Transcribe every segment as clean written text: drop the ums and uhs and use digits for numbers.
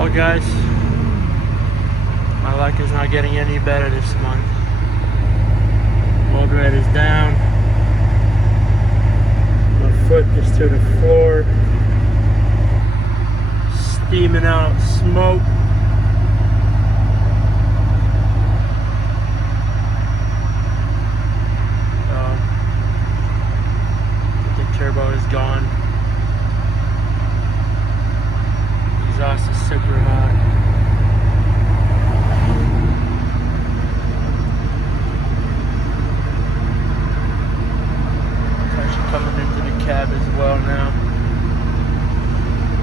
Well guys, my luck is not getting any better this month. Mold red is down. My foot is to the floor. Steaming out smoke. The turbo is gone. Exhaust is super hot. It's actually coming into the cab as well now.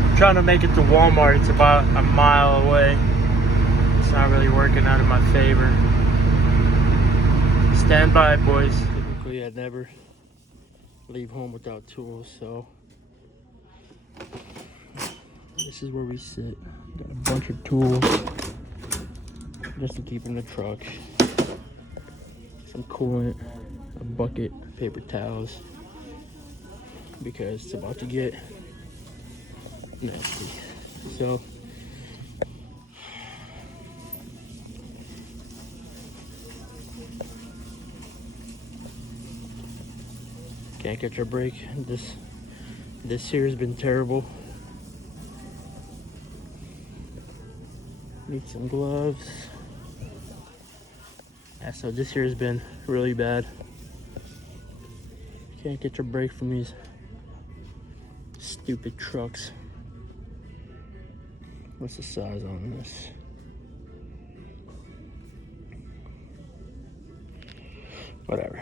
I'm trying to make it to Walmart. It's about a mile away. It's not really working out in my favor. Stand by, boys. Typically, I never leave home without tools, so this is where we sit. Got a bunch of tools just to keep in the truck. Some coolant, a bucket, paper towels, because it's about to get nasty. So can't catch a break. This year has been terrible. Need some gloves. Yeah, so this year has been really bad. Can't get a break from these stupid trucks. What's the size on this? Whatever.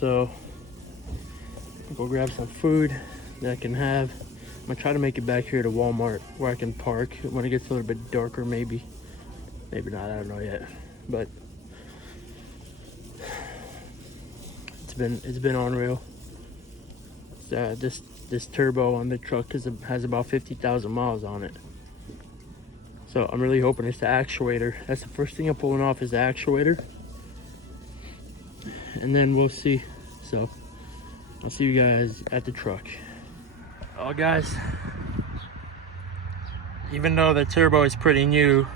So I'll go grab some food that I can have. I'm gonna try to make it back here to Walmart where I can park when it gets a little bit darker. Maybe not, I don't know yet, but it's been unreal. This turbo on the truck has about 50,000 miles on it, so I'm really hoping it's the actuator. That's the first thing I'm pulling off, is the actuator, and then we'll see. So I'll see you guys at the truck. Oh guys, even though the turbo is pretty new,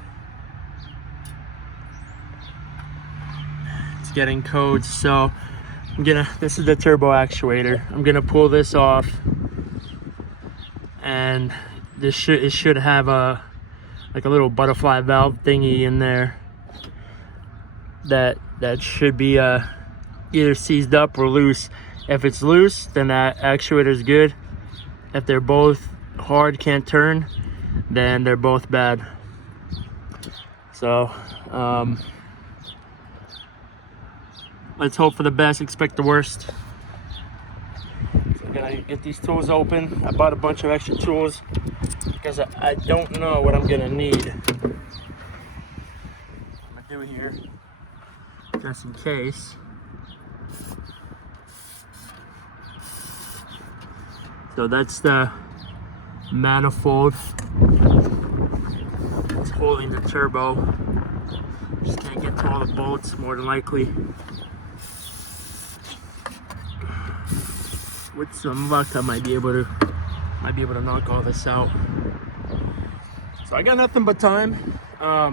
it's getting codes. So this is the turbo actuator. I'm gonna pull this off, and it should have a little butterfly valve thingy in there that should be either seized up or loose. If it's loose, then that actuator is good. If they're both hard, can't turn, then they're both bad. So let's hope for the best, expect the worst. So I'm gonna get these tools open. I bought a bunch of extra tools because I don't know what I'm gonna need. I'm gonna do here, just in case. So that's the manifold. It's holding the turbo. Just can't get to all the bolts, more than likely. With some luck, I might be able to knock all this out. So I got nothing but time. I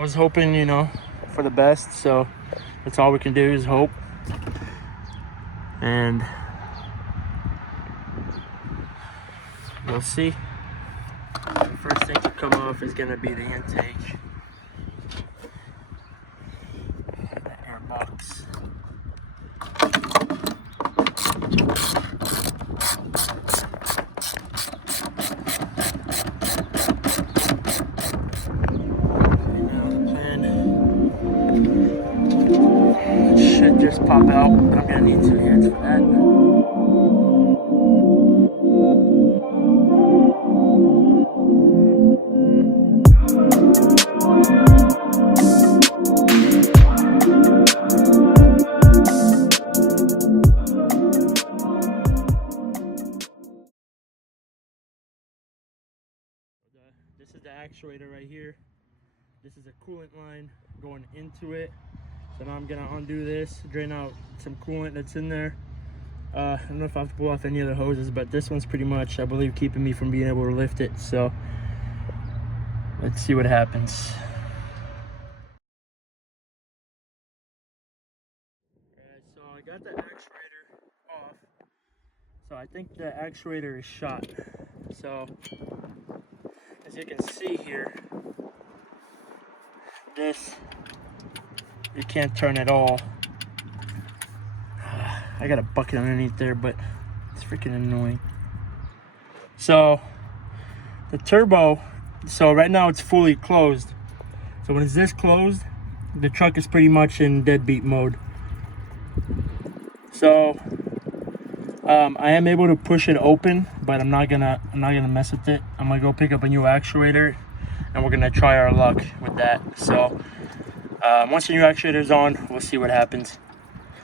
was hoping, for the best. So that's all we can do, is hope. And we'll see. The first thing to come off is gonna be the intake, the air box. It should just pop out. I'm gonna need 2 hands for that. This is the actuator right here. This is a coolant line going into it. So now I'm gonna undo this, drain out some coolant that's in there, I don't know if I have to pull off any other hoses, but this one's pretty much, I believe, keeping me from being able to lift it. So let's see what happens. Alright, so I got the actuator off. So I think the actuator is shot. So as you can see here, this, you can't turn at all. I got a bucket underneath there, but it's freaking annoying. So the turbo, so right now it's fully closed. So when it's this closed, the truck is pretty much in deadbeat mode. So I am able to push it open, but I'm not gonna mess with it. I'm gonna go pick up a new actuator, and we're gonna try our luck with that. So once the new actuator is on, we'll see what happens.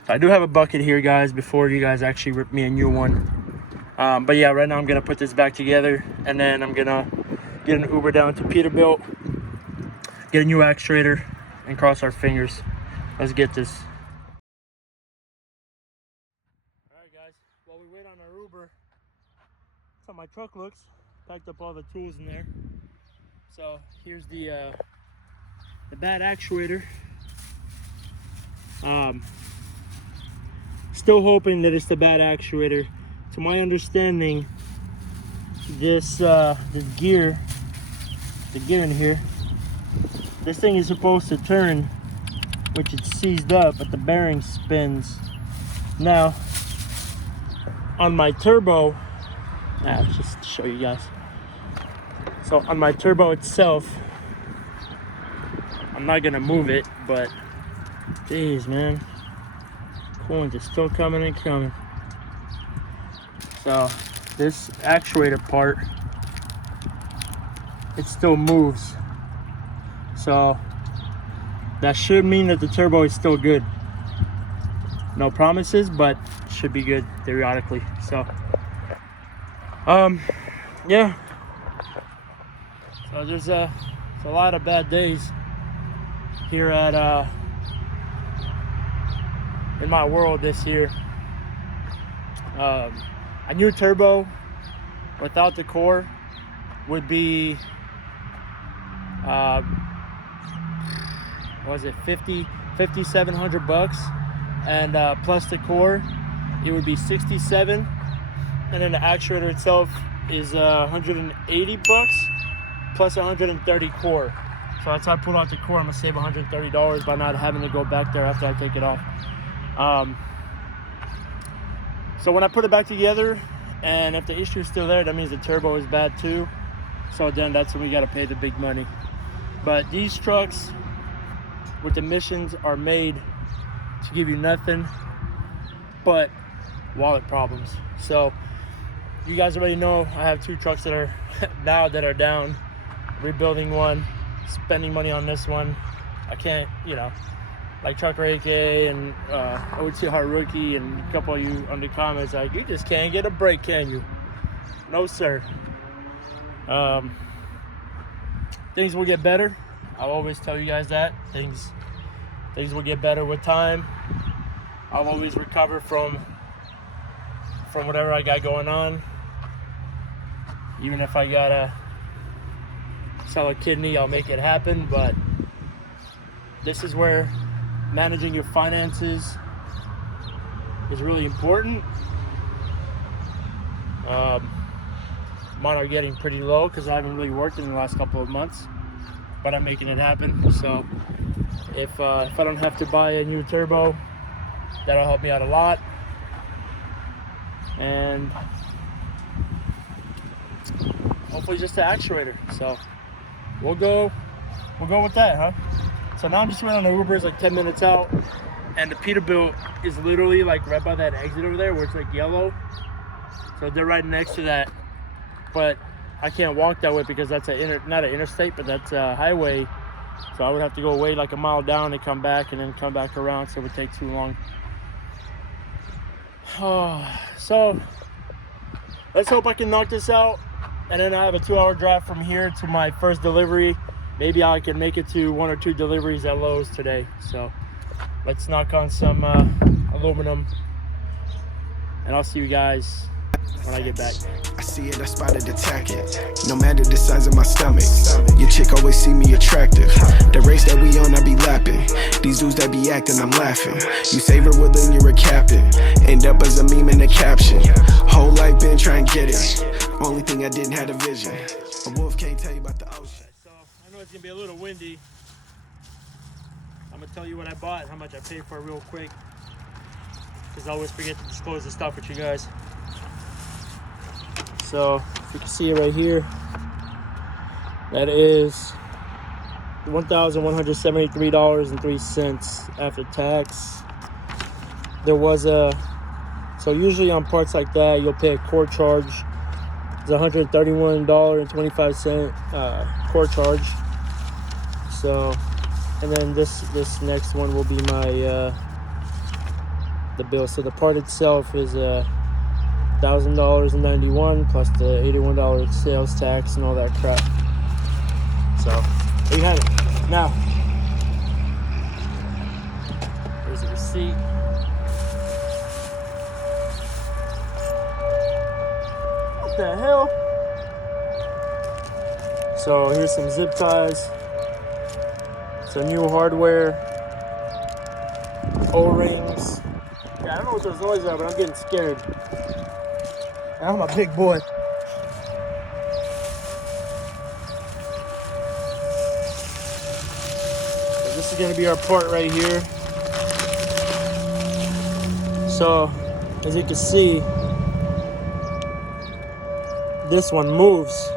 So I do have a bucket here, guys, before you guys actually rip me a new one. But yeah, right now I'm gonna put this back together, and then I'm gonna get an Uber down to Peterbilt, get a new actuator, and cross our fingers. Let's get this. All right, guys, while we wait on our Uber, that's how my truck looks. Packed up all the tools in there. So here's the bad actuator. Still hoping that it's the bad actuator. To my understanding, this gear, the gear in here, this thing is supposed to turn, which it's seized up, but the bearing spins. Now, on my turbo, just to show you guys. So on my turbo itself, I'm not gonna move it, but geez, man, coolant is still coming and coming. So this actuator part, it still moves. So that should mean that the turbo is still good. No promises, but it should be good theoretically. So yeah. So there's a lot of bad days here at in my world this year. A new turbo without the core would be what was it, 5,700 bucks, and plus the core it would be 67, and then the actuator itself is 180 bucks plus 130 core. So that's how I pull out the core. I'm gonna save $130 by not having to go back there after I take it off. So when I put it back together, and if the issue is still there, that means the turbo is bad too. So then that's when we gotta pay the big money. But these trucks with emissions are made to give you nothing but wallet problems. So you guys already know I have two trucks that are now that are down, rebuilding one, spending money on this one. I can't, like Trucker AK and OT Hard Rookie and a couple of you on the comments, like, you just can't get a break, can you? No, sir. Things will get better. I'll always tell you guys that. Things will get better with time. I'll always recover from whatever I got going on. Even if I gotta sell a kidney, I'll make it happen. But this is where managing your finances is really important. Mine are getting pretty low because I haven't really worked in the last couple of months, but I'm making it happen. So if I don't have to buy a new turbo, that'll help me out a lot. And hopefully just the actuator. So we'll go with that, huh? So now I'm just waiting on the Uber. It's like 10 minutes out, and the Peterbilt is literally like right by that exit over there where it's like yellow. So they're right next to that, but I can't walk that way because that's not an interstate, but that's a highway. So I would have to go way like a mile down and come back, and then come back around, so it would take too long. So let's hope I can knock this out, and then I have a 2-hour drive from here to my first delivery. Maybe I can make it to 1 or 2 deliveries at Lowe's today. So let's knock on some aluminum and I'll see you guys when I get back. I see it, I spotted, attack it. No matter the size of my stomach, your chick always see me attractive. The race that we on, I be lapping. These dudes that be acting, I'm laughing. You save her well, then you're a captain. End up as a meme in the caption. Whole life been trying to get it. Only thing I didn't have a vision. A wolf can't tell you about the ocean. So I know it's gonna be a little windy. I'm gonna tell you what I bought and how much I paid for it real quick, because I always forget to disclose the stuff with you guys. So if you can see it right here, that is $1,173.03 after tax. There was so usually on parts like that, you'll pay a core charge. It's $131.25 core charge. So, and then this next one will be my the bill. So the part itself is $1,000.91 plus the $81 sales tax and all that crap. So there you have it. Now, here's the receipt. What the hell? So here's some zip ties. Some new hardware. O-rings. Yeah, I don't know what those noise are, but I'm getting scared. I'm a big boy. So this is gonna be our part right here. So, as you can see, this one moves.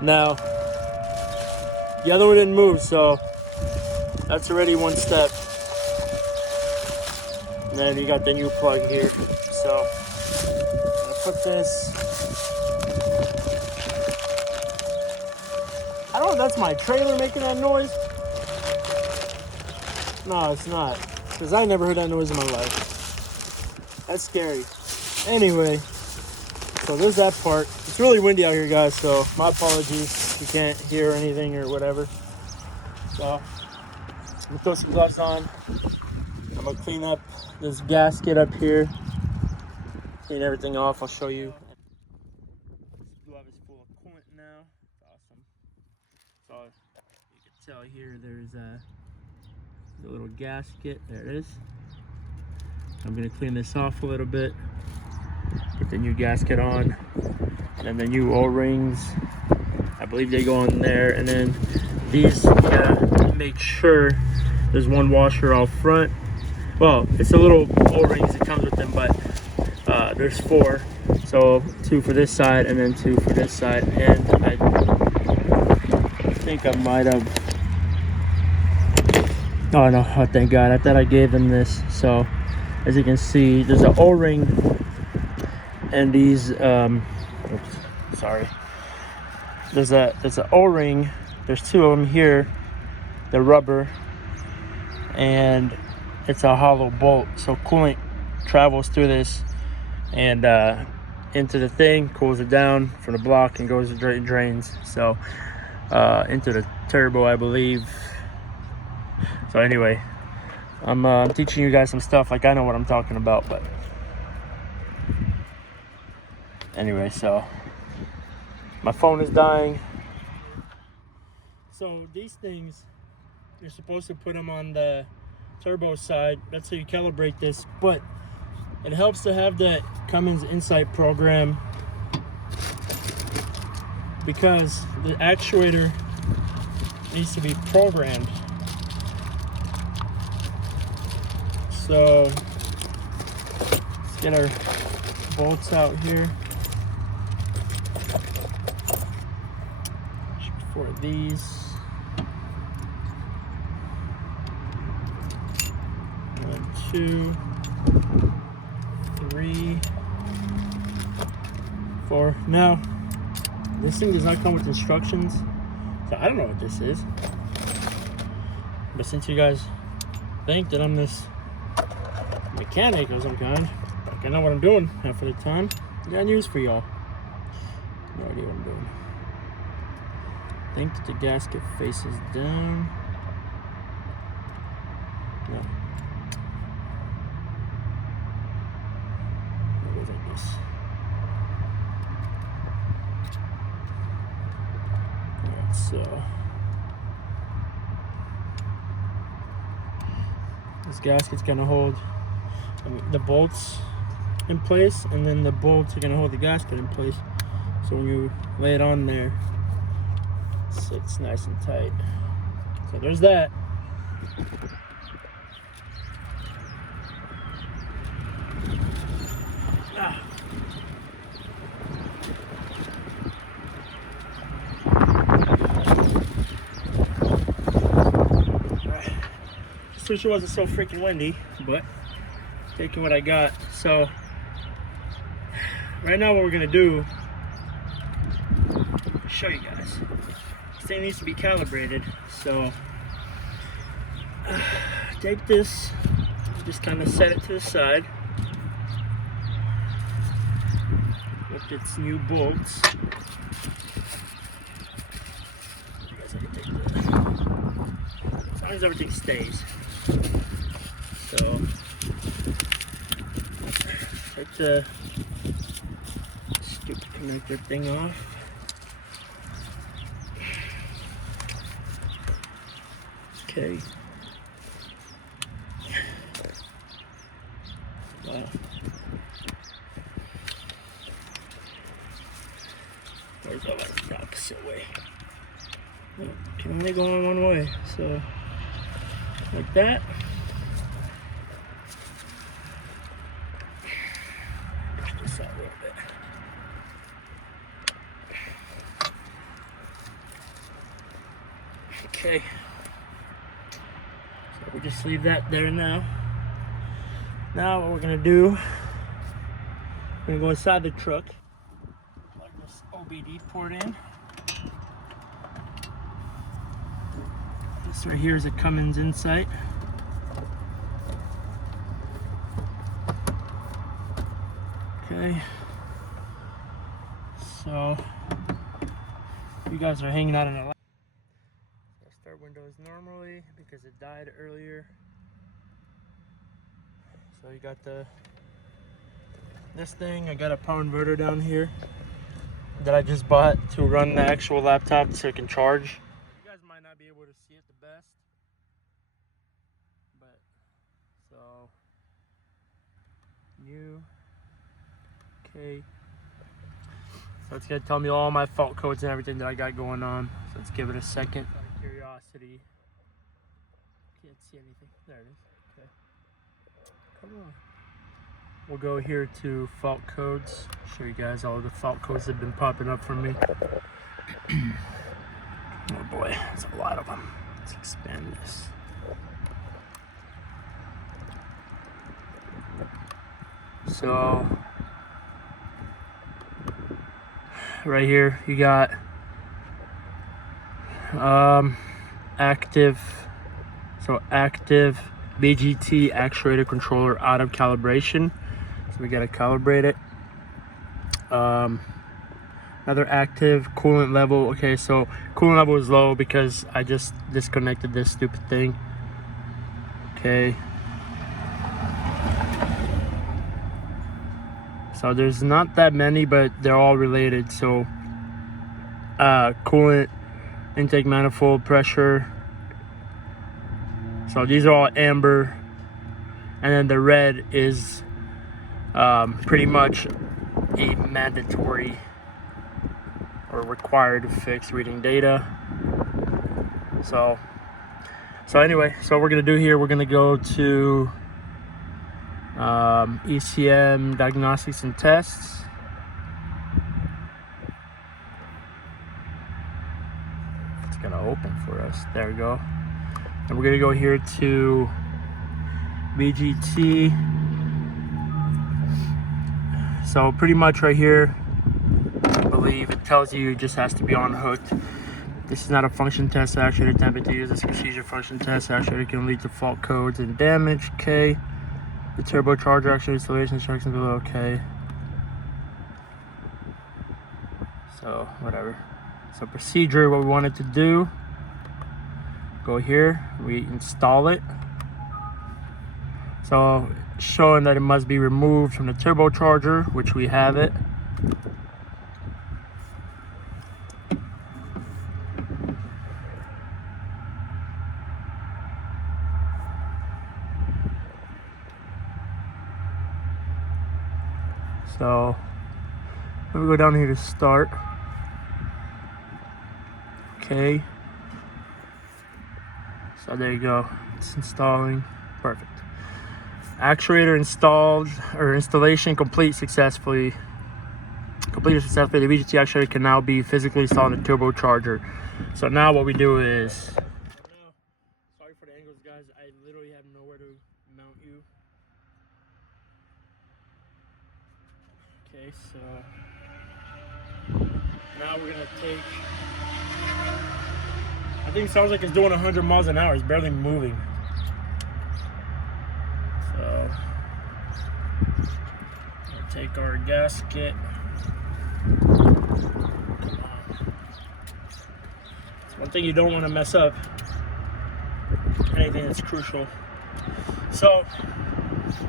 Now, the other one didn't move, so that's already one step. And then you got the new plug here. So, I'm gonna put this. I don't know if that's my trailer making that noise. No, it's not. Because I never heard that noise in my life. That's scary. Anyway, so there's that part. It's really windy out here, guys, so my apologies. You can't hear anything or whatever. So, I'm gonna throw some gloves on. I'm gonna clean up this gasket up here. Clean everything off. I'll show you. This glove is full of coolant now. It's awesome. So you can tell here there's a little gasket. There it is. I'm gonna clean this off a little bit. Get the new gasket on, and then the new O-rings. I believe they go on there, and then these. Make sure there's one washer out front. Well, it's a little O-rings that comes with them, but there's 4. So 2 for this side and then 2 for this side. And I think I might have. Oh no! Oh, thank God! I thought I gave them this. So as you can see, there's an O-ring and these. Oops, sorry. There's an O-ring. There's 2 of them here. The rubber, and it's a hollow bolt, so coolant travels through this and into the thing, cools it down from the block and goes to drains. So into the turbo, I believe. So anyway, I'm teaching you guys some stuff like I know what I'm talking about. But anyway, so my phone is dying. So these things, you're supposed to put them on the turbo side. That's how you calibrate this. But it helps to have that Cummins Insight program, because the actuator needs to be programmed. So let's get our bolts out here. 4 of these. 1, 2, 3, 4. Now, this thing does not come with instructions, so I don't know what this is. But since you guys think that I'm this mechanic of some kind, like I know what I'm doing half of the time, I got news for y'all. No idea what I'm doing. I think that the gasket faces down. No. So this gasket's gonna hold the bolts in place, and then the bolts are gonna hold the gasket in place. So when you lay it on there, it sits nice and tight. So there's that. Wish it wasn't so freaking windy, but taking what I got. So right now what we're gonna do, show you guys, this thing needs to be calibrated. So take this, just kind of set it to the side with its new bolts. You guys have to take this. As long as everything stays. So take the stupid connector thing off. Okay. Wow. There's the opposite way. Well, can only go in one way, so like that. Push this out a little bit. Okay. So we just leave that there now. Now what we're gonna do, we're gonna go inside the truck, plug this OBD port in. This right here is a Cummins Insight. Okay. So you guys are hanging out in a light. So start Windows normally because it died earlier. So you got this thing. I got a power inverter down here that I just bought to run the actual laptop so it can charge. You guys might not be able to see it the best, but so new. Okay. So it's gonna tell me all my fault codes and everything that I got going on. So let's give it a second. Out of curiosity. Can't see anything. There it is. Okay. Come on. We'll go here to fault codes. Show you guys all of the fault codes that have been popping up for me. Oh boy, there's a lot of them. Let's expand this. So right here you got active BGT actuator controller out of calibration, so we got to calibrate it. Another active coolant level. Okay, so coolant level is low because I just disconnected this stupid thing. Okay, so there's not that many, but they're all related. So coolant intake manifold pressure. So these are all amber, and then the red is pretty much a mandatory or required to fix reading data. So anyway, so what we're gonna do here, we're gonna go to ECM diagnostics and tests. It's gonna open for us. There we go. And we're gonna go here to BGT. So pretty much right here, I believe it tells you it just has to be on hooked. This is not a function test. Actuator attempted to use this procedure function test. Actuator can lead to fault codes and damage. Okay. The turbocharger actuator installation instructions below. Okay. So whatever. So procedure, what we wanted to do. Go here, we install it. So showing that it must be removed from the turbocharger, which we have it. So let me go down here to start. Okay. So there you go. It's installing. Perfect. Actuator installed, or installation complete successfully. Completed successfully. The VGT actuator can now be physically installed in a turbocharger. So now what we do is, sorry for the angles, guys. I literally have nowhere to mount you. Okay, so now we're gonna take. I think it sounds like it's doing 100 miles an hour. It's barely moving. So we'll take our gasket. It's one thing you don't want to mess up. Anything that's crucial. So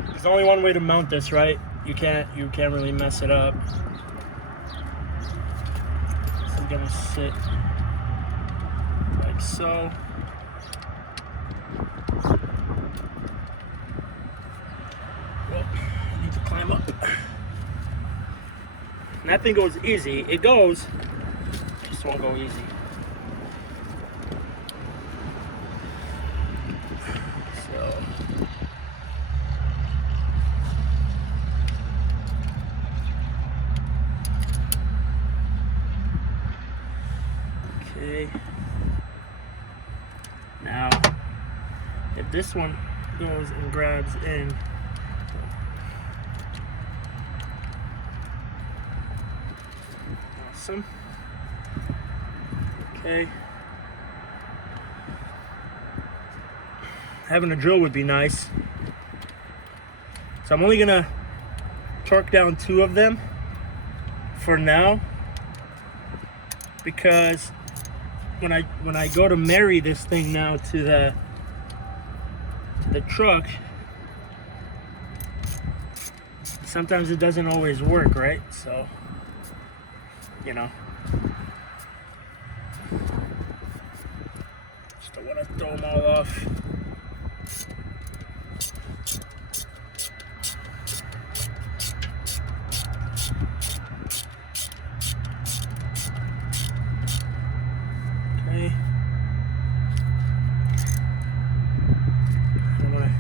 there's only one way to mount this, right? You can't really mess it up. This is gonna sit like so. Well, I need to climb up. And that thing goes easy. It goes, just won't go easy. So okay. Now, if this one goes and grabs in, awesome. Okay. Having a drill would be nice. So I'm only gonna torque down 2 of them for now, because when I go to marry this thing now to the truck, sometimes it doesn't always work, right? So, you know, just don't want to throw them all off. Okay. I don't want to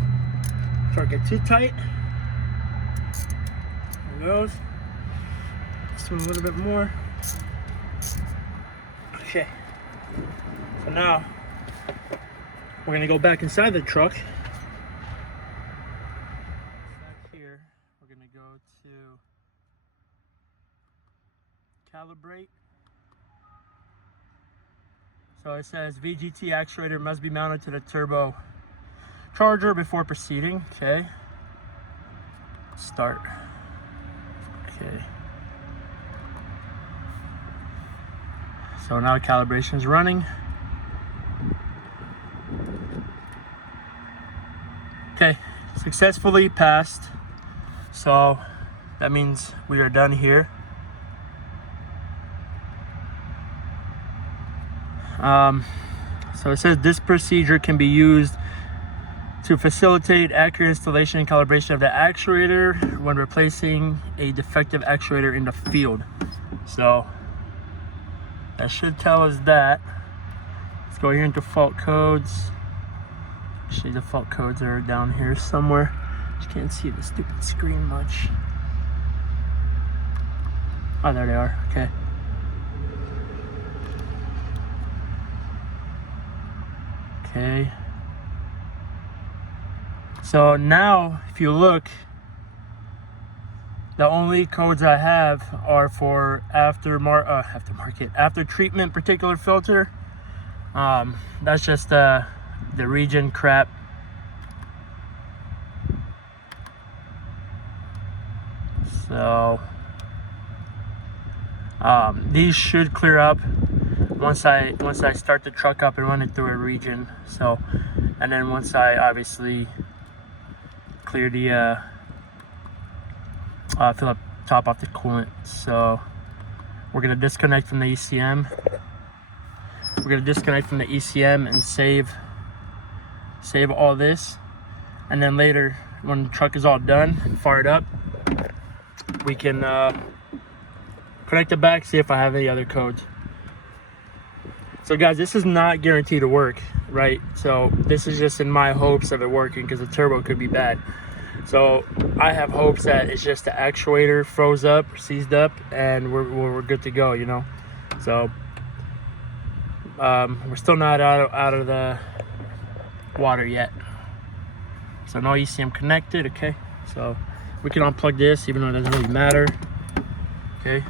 torque it too tight. There it goes. This one a little bit more. Okay. So now we're gonna go back inside the truck. Back here, we're gonna go to calibrate. So it says VGT actuator must be mounted to the turbo charger before proceeding. Okay. Start. Okay. So now calibration is running. Okay, successfully passed. So that means we are done here. So it says this procedure can be used to facilitate accurate installation and calibration of the actuator when replacing a defective actuator in the field. So that should tell us that. Let's go here into fault codes. Actually, the fault codes are down here somewhere. Just can't see the stupid screen much. Oh, there they are. Okay. Okay. So now, if you look, the only codes I have are for after treatment particular filter. That's just the region crap. So these should clear up once I start the truck up and run it through a region. So, and then once I obviously clear the fill up top off the coolant. So we're gonna disconnect from the ECM. We're gonna disconnect from the ECM and save all this, and then later when the truck is all done and fired up, we can connect it back, see if I have any other codes. So guys, this is not guaranteed to work, right? So this is just in my hopes of it working, because the turbo could be bad. So I have hopes that it's just the actuator froze up, seized up, and we're good to go, you know. So we're still not out of the water yet. So no ECM connected. Okay, so we can unplug this even though it doesn't really matter. Okay.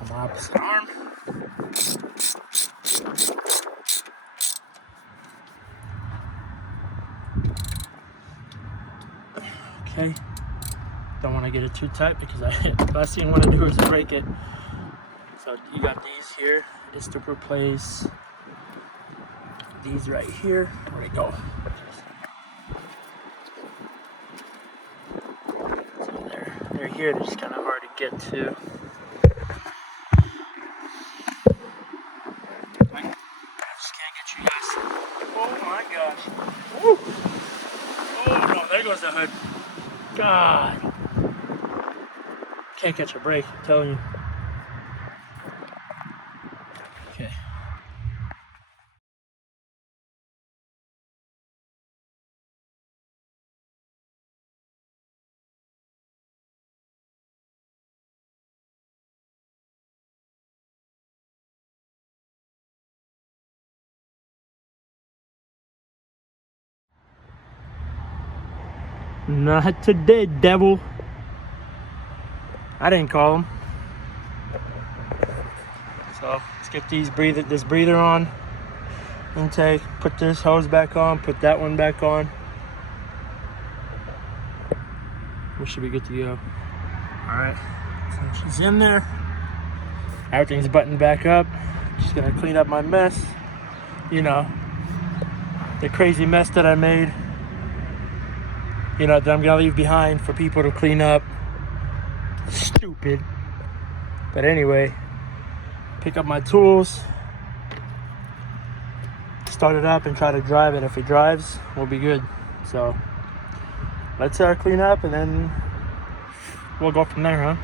On my opposite arm. Okay. Don't want to get it too tight because the last thing I want to do is break it. So you got these here. Is to replace these right here. Where we go? So they're here. They're just kind of hard to get to. Oh my gosh. Woo. Oh no, there goes the hood. God. Can't catch a break, I'm telling you. Okay. Not today, devil. I didn't call him. So let's get this breather on. Intake. Put this hose back on. Put that one back on. We should be good to go. All right. So she's in there. Everything's buttoned back up. Just gonna clean up my mess. You know, the crazy mess that I made. You know, that I'm gonna leave behind for people to clean up. Stupid. But anyway, pick up my tools, start it up and try to drive it. If it drives, we'll be good. So let's clean up and then we'll go from there, huh?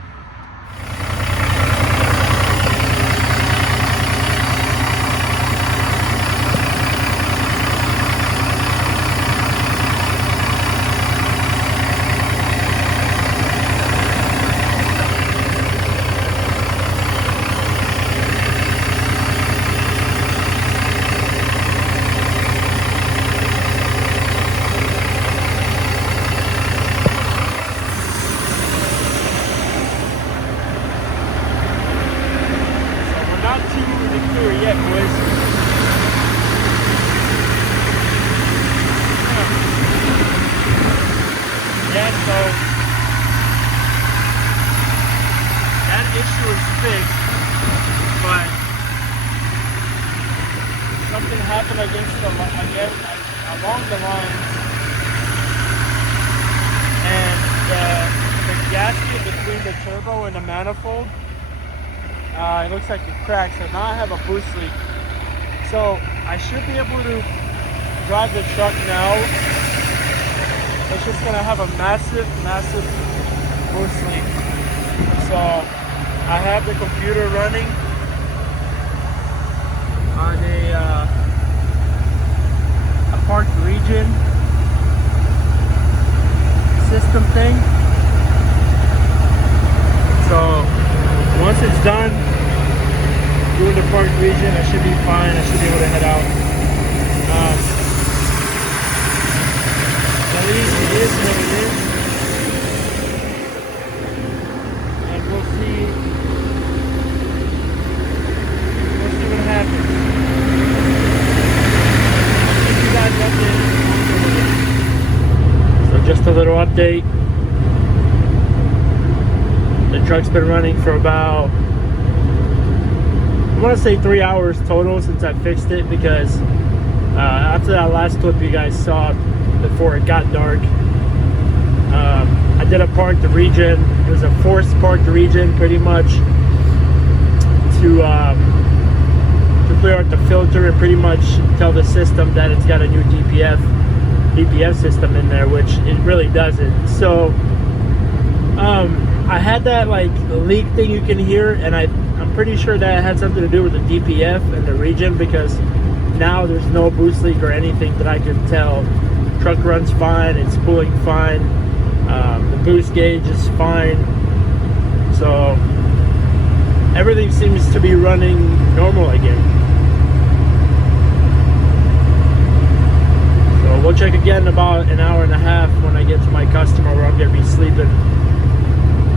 Yet, boys. Yeah, so that issue is fixed, but something happened along the lines, and the gasket between the turbo and the manifold It looks like it cracked, so now I have a boost leak. So I should be able to drive the truck now. It's just gonna have a massive boost leak. So I have the computer running on a parked region system thing. So once it's done doing the parked region, I should be fine. I should be able to head out. At least it is what it is, and we'll see what happens. I'll keep you guys updated. So just a little update. The truck's been running for about, I want to say 3 hours total since I fixed it, because after that last clip you guys saw before it got dark, I did a parked region. It was a forced parked region pretty much to clear out the filter and pretty much tell the system that it's got a new DPF system in there, which it really doesn't. So I had that like leak thing you can hear, and I'm pretty sure that it had something to do with the DPF and the region, because now there's no boost leak or anything that I can tell. Truck runs fine, it's pulling fine, the boost gauge is fine, so everything seems to be running normal again. So we'll check again in about an hour and a half when I get to my customer where I'm going to be sleeping.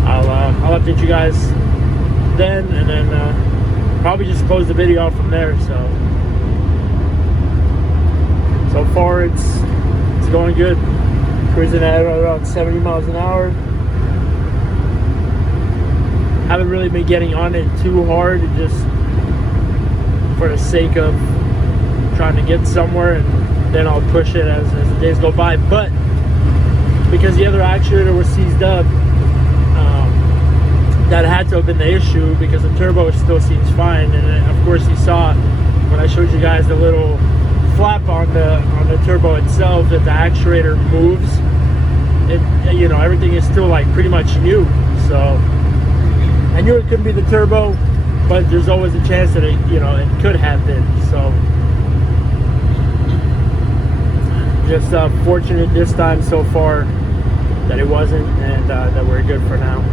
I'll update you guys then, and then probably just close the video out from there. So far it's going good. Cruising at around 70 miles an hour. Haven't really been getting on it too hard, just for the sake of trying to get somewhere, and then I'll push it as the days go by. But because the other actuator was seized up, that had to have been the issue, because the turbo still seems fine. And of course you saw when I showed you guys the little flap on the turbo itself that the actuator moves. You know, everything is still like pretty much new. So I knew it couldn't be the turbo, but there's always a chance that it could have been. So just fortunate this time so far that it wasn't, and that we're good for now.